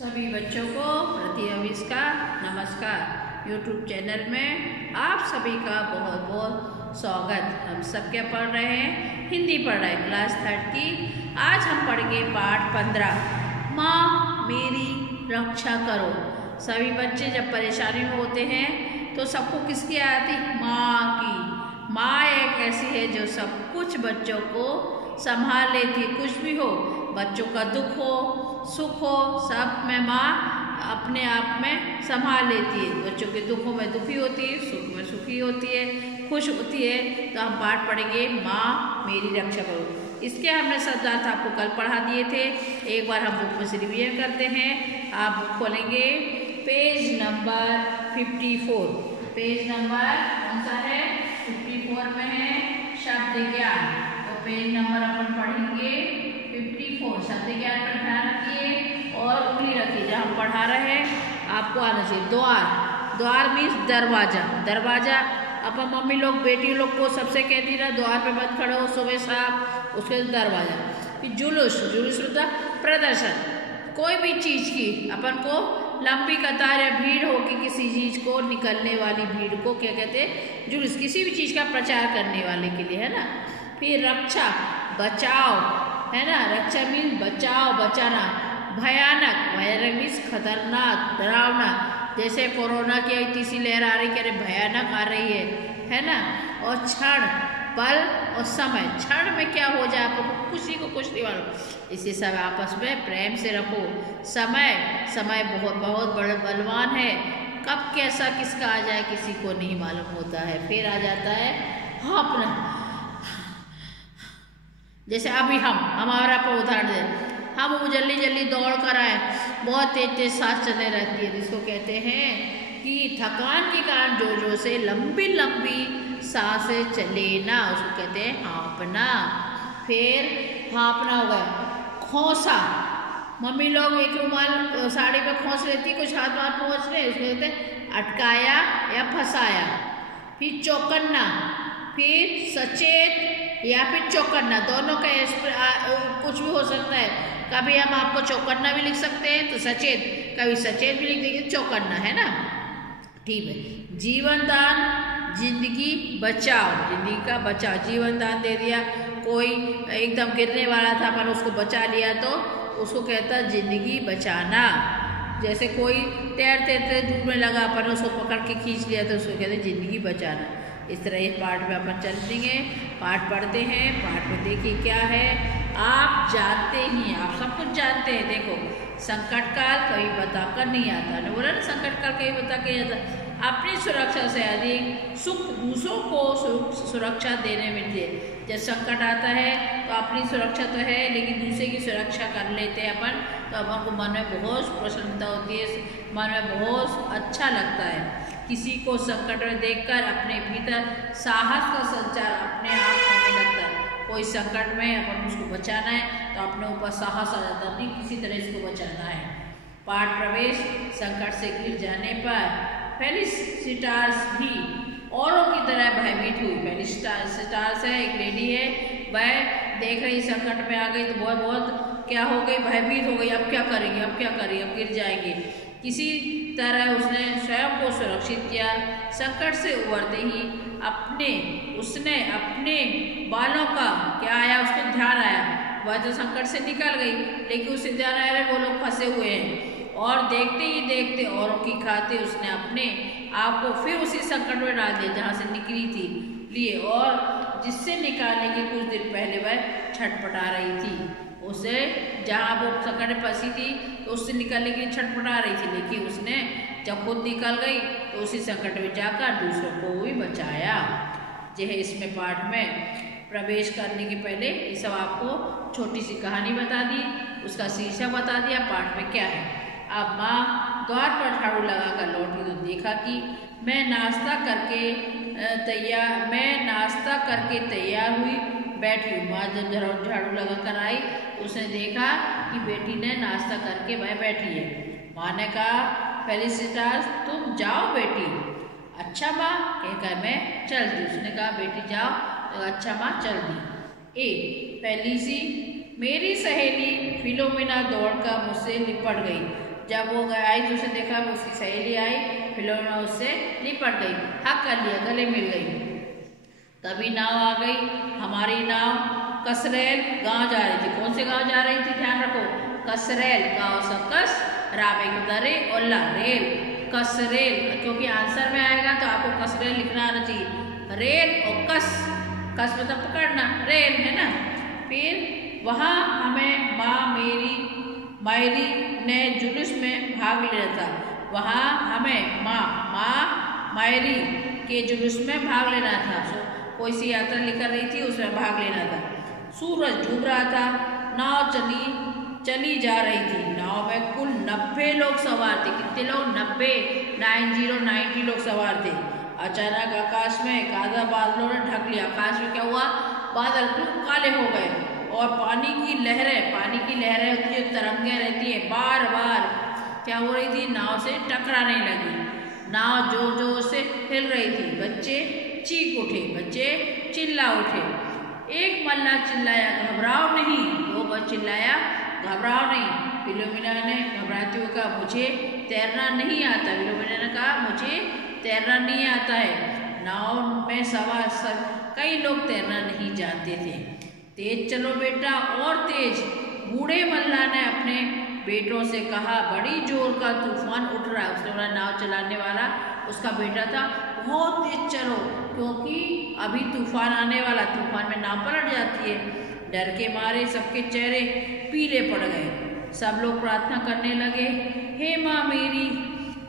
सभी बच्चों को प्रतिअविष का नमस्कार। YouTube चैनल में आप सभी का बहुत बहुत स्वागत। हम सब क्या पढ़ रहे हैं? हिंदी पढ़ रहे हैं, क्लास 3rd की। आज हम पढ़ेंगे पाठ 15, माँ मेरी रक्षा करो। सभी बच्चे जब परेशानी में होते हैं तो सबको किसकी आती? माँ की। माँ एक ऐसी है जो सब कुछ बच्चों को संभाल लेती है। कुछ भी हो, बच्चों का दुख हो सुख हो, सब में माँ अपने आप में संभाल लेती है। बच्चों के दुखों में दुखी होती है, सुख में सुखी होती है, खुश होती है। तो हम पाठ पढ़ेंगे माँ मेरी रक्षा करो। इसके हमने शब्दार्थ आपको कल पढ़ा दिए थे। एक बार हम बुक में से रिवीजन करते हैं। आप बुक खोलेंगे पेज नंबर 54। पेज नंबर कौन सा है? 54 में है शब्द ज्ञान। तो पेज नंबर अपन पढ़ेंगे 54। शब्द ज्ञान पर ध्यान रखिए और उंगली रखिए जहाँ हम पढ़ा रहे हैं आपको आना चाहिए। द्वार, द्वार मीन्स दरवाजा। दरवाजा अपन मम्मी लोग बेटी लोग को सबसे कहती ना, द्वार पे मत खड़े हो सुबह शाम, उसके दरवाजा। फिर जुलूस, जुलूस मतलब प्रदर्शन कोई भी चीज की। अपन को लंबी कतार या भीड़ हो कि किसी चीज को निकलने वाली भीड़ को क्या कहते हैं? जुलूस। किसी भी चीज का प्रचार करने वाले के लिए, है ना। फिर रक्षा, बचाव, है ना। रक्षा मीन्स बचाओ, बचाना। भयानक, भयानक मीन्स खतरनाक, डरावना। जैसे कोरोना की तीसरी लहर आ रही, कह रहे भयानक आ रही है ना। और क्षण, पल और समय। क्षण में क्या हो जाए आपको खुशी को कुछ नहीं मालूम, इसी सब आपस में प्रेम से रखो। समय, समय बहुत बहुत बड़ा बलवान है। कब कैसा किसका आ जाए किसी को नहीं मालूम होता है। फिर आ जाता है हाँ अपना, जैसे अभी हमारा पर उदाहरण दे, हम वो जल्दी जल्दी दौड़ कर आए, बहुत तेज तेज सांस चलने रहती है, जिसको कहते हैं कि थकान के कारण जोर जोर से लंबी लंबी सांसें चले ना, उसको कहते हैं हाँपना। फिर हाँपना हो गया। खोसा, मम्मी लोग एक रुमाल साड़ी पे खोस लेती, कुछ हाथ हाथ पहुँच रहे, उसको कहते हैं अटकाया या फंसाया। फिर चौकन्ना, फिर सचेत या फिर चौकन्ना, दोनों का कुछ भी हो सकता है। कभी हम आपको चौकन्ना भी लिख सकते हैं तो सचेत, कभी सचेत भी लिख देंगे चौकन्ना, है ना। ठीक है। जीवन दान, जिंदगी बचाओ, जिंदगी का बचाओ। जीवन दान दे दिया, कोई एकदम गिरने वाला था पर उसको बचा लिया तो उसको कहता है जिंदगी बचाना। जैसे कोई तैरते तैरते डूबने लगा, अपन उसको पकड़ के खींच लिया तो उसको कहते हैं जिंदगी बचाना। इस तरह इस पाठ में अपन चलेंगे, पाठ पढ़ते हैं। पाठ में देखिए क्या है, आप जानते ही, आप सब कुछ जानते हैं। देखो, संकट काल कभी बताकर नहीं आता ना, बोला ना संकट काल कभी बता के आता। अपनी सुरक्षा से अधिक सुख दूसरों को सुरक्षा देने में दे। जब संकट आता है तो अपनी सुरक्षा तो है, लेकिन दूसरे की सुरक्षा कर लेते हैं अपन, तो अपन को मन में बहुत प्रसन्नता होती है, मन में बहुत अच्छा लगता है। किसी को संकट में देखकर अपने भीतर साहस का संचार अपने आप होने लगता है। कोई संकट में अपन उसको बचाना है तो अपने ऊपर साहस आ जाता है, नहीं किसी तरह इसको बचाना है। पाठ प्रवेश, संकट से गिर जाने पर फेलिसिटास भी औरों की तरह भयभीत हुई। फेलिसिटास है, एक लेडी है, वह देख रही संकट में आ गई तो बहुत बहुत क्या हो गई, भयभीत हो गई। अब क्या करेंगे, अब क्या करेंगे, अब गिर जाएंगे। किसी तरह उसने स्वयं को सुरक्षित किया। संकट से उबरते ही उसने अपने बालों का क्या आया, उसको ध्यान आया। वह तो संकट से निकल गई, लेकिन उसे ध्यान आया वो लोग फंसे हुए हैं। और देखते ही देखते औरों की खाते उसने अपने आप को फिर उसी संकट में डाल दिया जहाँ से निकली थी लिए, और जिससे निकालने के कुछ दिन पहले वह छटपटा रही थी। उसे जहाँ वो संकट में फंसी थी तो उससे निकलने के लिए छटपटा रही थी, लेकिन उसने जब खुद निकल गई तो उसी संकट में जाकर दूसरों को भी बचाया। यह इसमें पाठ में प्रवेश करने के पहले ये सब आपको छोटी सी कहानी बता दी, उसका शीर्षक बता दिया, पाठ में क्या है। अब माँ द्वार पर झाड़ू लगाकर लौटी तो देखा कि मैं नाश्ता करके तैयार हुई बैठी हूँ। माँ जब झाड़ू लगा कर आई तो उसने देखा कि बेटी ने नाश्ता करके वह बैठी है। माँ ने कहा फेलिसिटास तुम जाओ बेटी। अच्छा माँ कहकर मैं चल दी। उसने कहा बेटी जाओ, तो अच्छा माँ चल दी। फेलिसी मेरी सहेली फिलोमिना दौड़कर मुझसे लिपट गई। जब वो आई तो उसे देखा वो उसकी सहेली आई, फिलोमिना उससे लिपट गई, हक कर लिया, गले मिल गई। तभी नाव आ गई। हमारी नाव कसरेल गांव जा रही थी। कौन से गांव जा रही थी? ध्यान रखो, कसरेल, गांव सा कस, राबे और ला, रेल, कसरेल, क्योंकि आंसर में आएगा तो आपको कसरेल लिखना आना चाहिए। रेल और कस, कस मतलब पकड़ना, रेल है ना। फिर वहाँ हमें मायरी ने जुलूस में भाग लेना था। वहाँ हमें मायरी के जुलूस में भाग लेना था। कोई सी यात्रा निकल रही थी, उसमें भाग लेना था। सूरज डूब रहा था। नाव चली जा रही थी। नाव में कुल 90 लोग सवार थे। कितने लोग? 90 लोग सवार थे। अचानक आकाश में काला बादलों ने ढक लिया। आकाश में क्या हुआ? बादल काले हो गए और पानी की लहरें होती है, तरंगें रहती है, बार बार क्या हो रही थी? नाव से टकराने लगी। नाव जोर जोर से हिल रही थी। बच्चे चीख उठे, बच्चे चिल्ला उठे। एक मल्ला चिल्लाया, घबराओ नहीं। दो बच्चे चिल्लाया, घबराओ नहीं। फिलोमिना ने घबराते हुए कहा, मुझे तैरना नहीं आता। फिलोमिना ने कहा, मुझे तैरना नहीं आता है। नाव में सवार कई लोग तैरना नहीं जानते थे। तेज चलो बेटा, और तेज। बूढ़े मल्ला ने अपने बेटों से कहा, बड़ी जोर का तूफान उठ रहा है। उसने बोला, नाव चलाने वाला उसका बेटा था, बहुत तेज चलो, क्योंकि अभी तूफान आने वाला। तूफान में नाव पलट जाती है। डर के मारे सबके चेहरे पीले पड़ गए। सब लोग प्रार्थना करने लगे, हे माँ मेरी,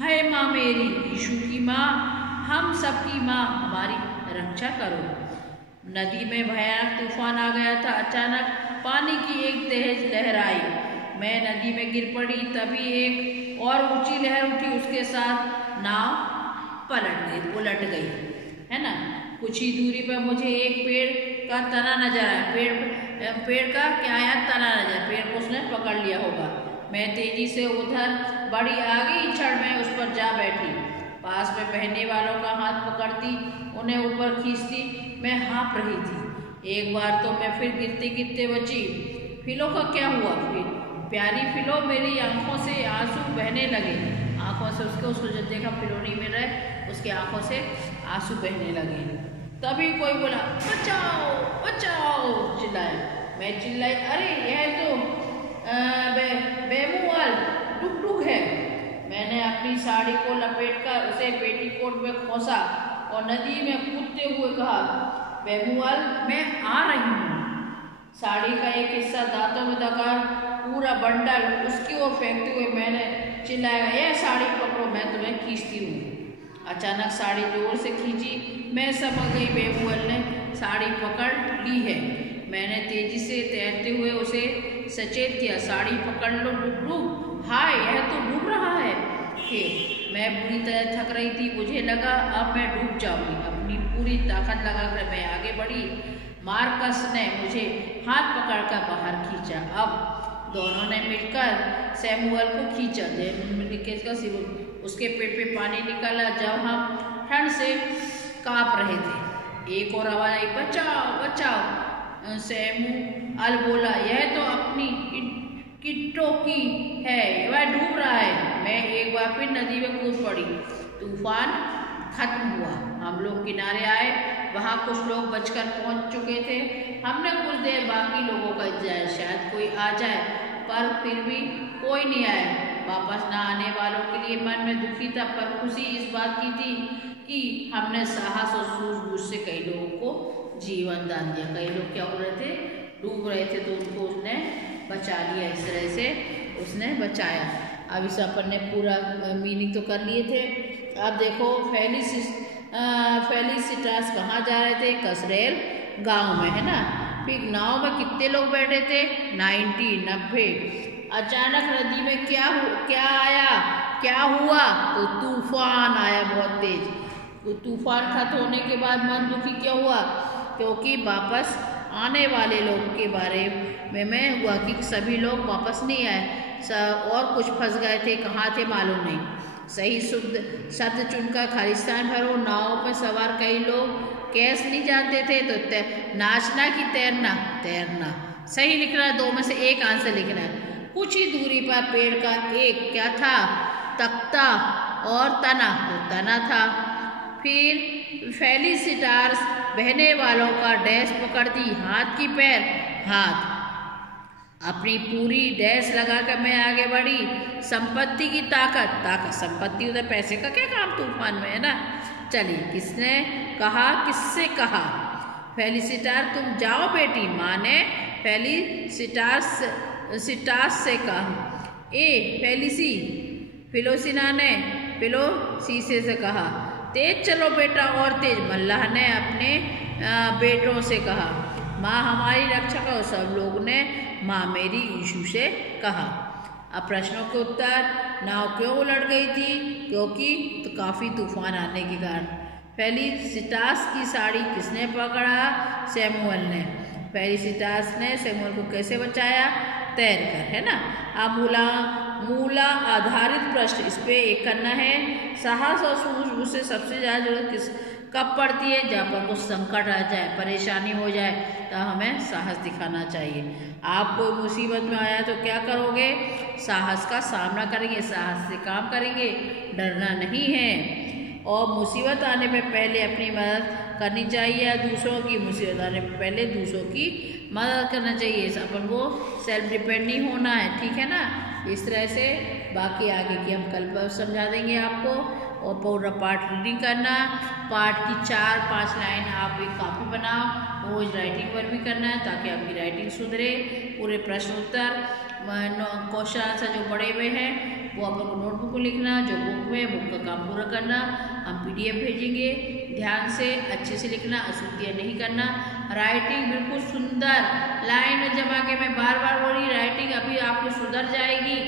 हे माँ मेरी, यीशु की माँ, हम सबकी माँ, हमारी रक्षा करो। नदी में भयानक तूफान आ गया था। अचानक पानी की एक तेज लहर आई। मैं नदी में गिर पड़ी। तभी एक और ऊंची लहर उठी, उसके साथ नाव उलट गई, है ना। कुछ ही दूरी पर मुझे एक पेड़ का तना नजर आया। पेड़ का क्या आया? तना नजर। पेड़ को उसने पकड़ लिया होगा। मैं तेजी से उधर बड़ी आगे क्षण में उस पर जा बैठी। पास में बहने वालों का हाथ पकड़ती, उन्हें ऊपर खींचती मैं हाँप रही थी। एक बार तो मैं फिर गिरते गिरते बची। फिलो का क्या हुआ? फिर प्यारी फिलो, मेरी आंखों से आंसू बहने लगे। आंखों से उसको जब देखा फिलो नहीं मिल रहा, उसके आंखों से आंसू बहने लगे। तभी कोई बोला, बचाओ बचाओ, चिल्लाया। मैं चिल्लाई, अरे यह तो बेमुअल डुगडुग है। मैंने अपनी साड़ी को लपेटकर उसे पेटीकोट में खोसा और नदी में कूदते हुए कहा, बेमुअल, मैं आ रही हूँ। साड़ी का एक हिस्सा दांतों में दबाकर पूरा बंडल उसकी ओर फेंकते हुए मैंने चिल्लाया, यह साड़ी पकड़ो, मैं तुम्हें खींचती हूँ। अचानक साड़ी जोर से खींची। मैं समझ गई बेमुअल ने साड़ी पकड़ ली है। मैंने तेजी से तैरते हुए उसे सचेत किया, साड़ी पकड़ लो डूब। हाय, यह तो डूब रहा है। मैं बुरी तरह थक रही थी। मुझे लगा अब मैं डूब जाऊंगी। अपनी पूरी ताकत लगाकर मैं आगे बढ़ी। मार्कस ने मुझे हाथ पकड़कर बाहर खींचा। अब दोनों ने मिलकर सैमुअल को खींचा। उसके पेट पे पानी निकला जब हम ठंड से कांप रहे थे। एक और आवाज आई, बचाओ बचाओ। सैमुअल बोला, यह तो अपनी किट्टो की है, वह डूब रहा है। मैं एक बार फिर नदी में कूद पड़ी। तूफान खत्म हुआ। हम लोग किनारे आए। वहाँ कुछ लोग बचकर पहुँच चुके थे। हमने कुछ देर बाकी लोगों का इंतजार, शायद कोई आ जाए, पर फिर भी कोई नहीं आया। वापस न आने वालों के लिए मन में दुखी था, पर खुशी इस बात की थी कि हमने साहस और सूझबूझ से कई लोगों को जीवन दान दिया। कई लोग क्या हो रहे थे? डूब रहे थे, तो उनको उसने बचा लिया। इस तरह से उसने बचाया। अब इस अपन ने पूरा मीनिंग तो कर लिए थे। अब देखो, फेलिसिटास कहाँ जा रहे थे? कसरेल गांव में, है ना। फिर नाव में कितने लोग बैठे थे? 90। अचानक नदी में क्या आया? क्या हुआ? तो तूफान आया, बहुत तेज। तो तूफान खत्म होने के बाद मन दुखी क्या हुआ? क्योंकि वापस आने वाले लोग के बारे में हुआ कि सभी लोग वापस नहीं आए, और कुछ फंस गए थे। कहाँ थे मालूम नहीं। सही शब्द चुनकर खालिस्तान भरो। नाव पर सवार कई लोग कैस नहीं जानते थे, तो नाचना कि तैरना? तैरना। सही लिखना है, दो में से एक आंसर लिखना है। कुछ ही दूरी पर पेड़ का एक क्या था, तख्ता और तना, तो तना था। फिर फेलिसिटास बहने वालों का डैश पकड़ दी, हाथ की पैर, हाथ अपनी पूरी डैश लगाकर मैं आगे बढ़ी। संपत्ति की ताकत, ताकत संपत्ति, उधर पैसे का क्या काम तूफान में, है ना। चलिए, किसने कहा, किससे कहा, फेलिसिटास तुम जाओ बेटी, माँ ने फेलिसिटास से कहा। फिलोसिना ने फिलोसीसे से कहा, तेज चलो बेटा और तेज, मल्लाह ने अपने बेटों से कहा। माँ हमारी रक्षा करो, सब लोग ने माँ मेरी यीशु से कहा। अब प्रश्नों के उत्तर, नाव क्यों उलट गई थी, क्योंकि तो काफ़ी तूफान आने के कारण। फेलिसिटास की साड़ी किसने पकड़ा, सैमुअल ने। फेलिसिटास ने सैमुअल को कैसे बचाया, तैरकर, है ना। अब मूला आधारित प्रश्न, इस पे एक करना है। साहस और सूझबूझ से सबसे ज़्यादा जरूरत कब पड़ती है, जब पर कुछ संकट आ जाए, परेशानी हो जाए, तो हमें साहस दिखाना चाहिए। आप कोई मुसीबत में आया तो क्या करोगे, साहस का सामना करेंगे, साहस से काम करेंगे, डरना नहीं है। और मुसीबत आने पे पहले अपनी मदद करनी चाहिए, या दूसरों की मुसीबत आने पे पहले दूसरों की मदद करना चाहिए। अपन को सेल्फ डिपेंड नहीं होना है, ठीक है ना। इस तरह से बाकी आगे की हम कल पर समझा देंगे आपको। और पूरा पार्ट रीडिंग करना, पार्ट की 4-5 लाइन आप एक कॉपी बनाओ, रोज राइटिंग पर भी करना है ताकि आपकी राइटिंग सुधरे। पूरे प्रश्न उत्तर क्वेश्चन आंसर जो पढ़े हुए हैं वो अपन को नोटबुक को लिखना, जो बुक में बुक का काम पूरा करना। हम PDF भेजेंगे, ध्यान से अच्छे से लिखना, अशुद्धियाँ नहीं करना। राइटिंग बिल्कुल सुंदर लाइन में जमा के, मैं बार बार बोल रही, राइटिंग अभी आपको सुधर जाएगी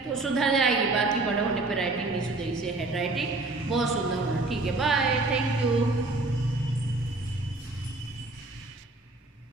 तो सुधर जाएगी, बाकी बड़े होने पर राइटिंग नहीं सुधरेगी। से हैंड राइटिंग बहुत सुंदर होना, ठीक है। Bye, thank you.